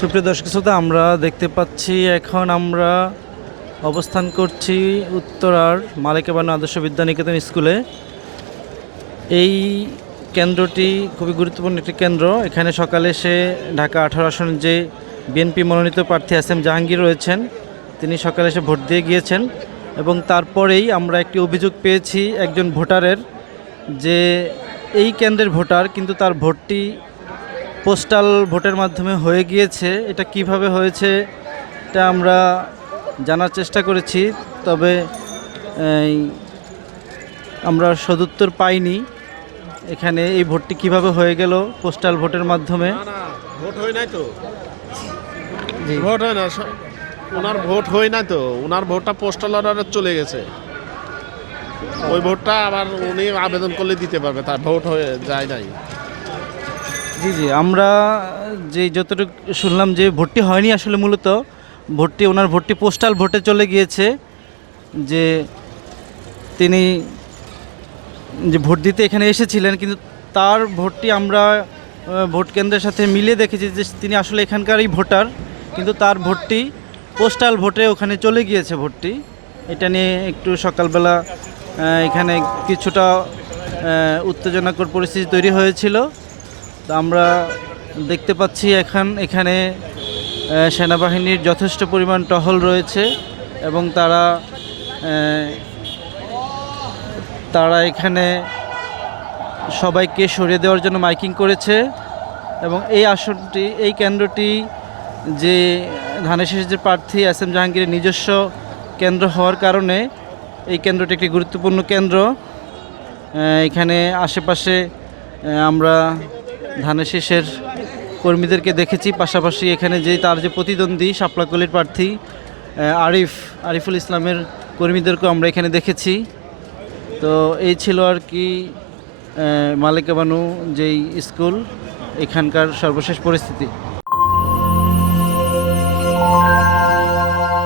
সুপ্রিয় দর্শক শ্রোতা, আমরা দেখতে পাচ্ছি এখন আমরা অবস্থান করছি উত্তরার মালিকা বানু আদর্শ বিদ্যানিকেতন স্কুলে। এই কেন্দ্রটি খুবই গুরুত্বপূর্ণ একটি কেন্দ্র। এখানে সকালে এসে ঢাকা 18 আসনের যে বিএনপি মনোনীত প্রার্থী এস.এম. জাহাঙ্গীর রয়েছেন, তিনি সকালে এসে ভোট দিয়ে গিয়েছেন এবং তারপরেই আমরা একটি অভিযোগ পেয়েছি একজন ভোটারের যে এই কেন্দ্রের ভোটার, কিন্তু তার ভোটটি পোস্টাল ভোটের মাধ্যমে হয়ে গিয়েছে। এটা কিভাবে হয়েছে এটা আমরা জানার চেষ্টা করেছি, তবে আমরা সদুত্তর পাইনি। এখানে এই ভোটটি কিভাবে হয়ে গেল পোস্টাল ভোটের মাধ্যমে। ভোট হয় নাই তো, ভোট হয় না, ওনার ভোট হয় না তো, ওনার ভোটটা পোস্টাল অর্ডারে চলে গেছে। ওই ভোটটা আবার উনি আবেদন করলে দিতে পারবে, তার ভোট হয়ে যায় নাই। জি জি, আমরা যে যতটুকু শুনলাম যে ভোটটি হয়নি, আসলে মূলত ওনার ভোটটি পোস্টাল ভোটে চলে গিয়েছে। যে তিনি যে ভোট দিতে এখানে এসেছিলেন, কিন্তু তার ভোটটি আমরা ভোট কেন্দ্রের সাথে মিলিয়ে দেখেছি যে তিনি আসলে এখানকারই ভোটার, কিন্তু তার ভোটটি পোস্টাল ভোটে ওখানে চলে গিয়েছে ভোটটি। এটা নিয়ে একটু সকালবেলা এখানে কিছুটা উত্তেজনাকর পরিস্থিতি তৈরি হয়েছিল। তো আমরা দেখতে পাচ্ছি এখানে সেনাবাহিনীর যথেষ্ট পরিমাণ টহল রয়েছে এবং তারা এখানে সবাইকে সরিয়ে দেওয়ার জন্য মাইকিং করেছে। এবং এই কেন্দ্রটি যে ধানের যে প্রার্থী এস.এম. জাহাঙ্গীরের নিজস্ব কেন্দ্র হওয়ার কারণে এই কেন্দ্রটি একটি গুরুত্বপূর্ণ কেন্দ্র। এখানে আশেপাশে আমরা ধানের শীষের কর্মীদেরকে দেখেছি, পাশাপাশি এখানে তার যে প্রতিদ্বন্দ্বী শাপলাকলির প্রার্থী আরিফুল ইসলামের কর্মীদেরকেও আমরা এখানে দেখেছি। তো এই ছিল আর কি মালিকা বানু যেই স্কুল, এখানকার সর্বশেষ পরিস্থিতি।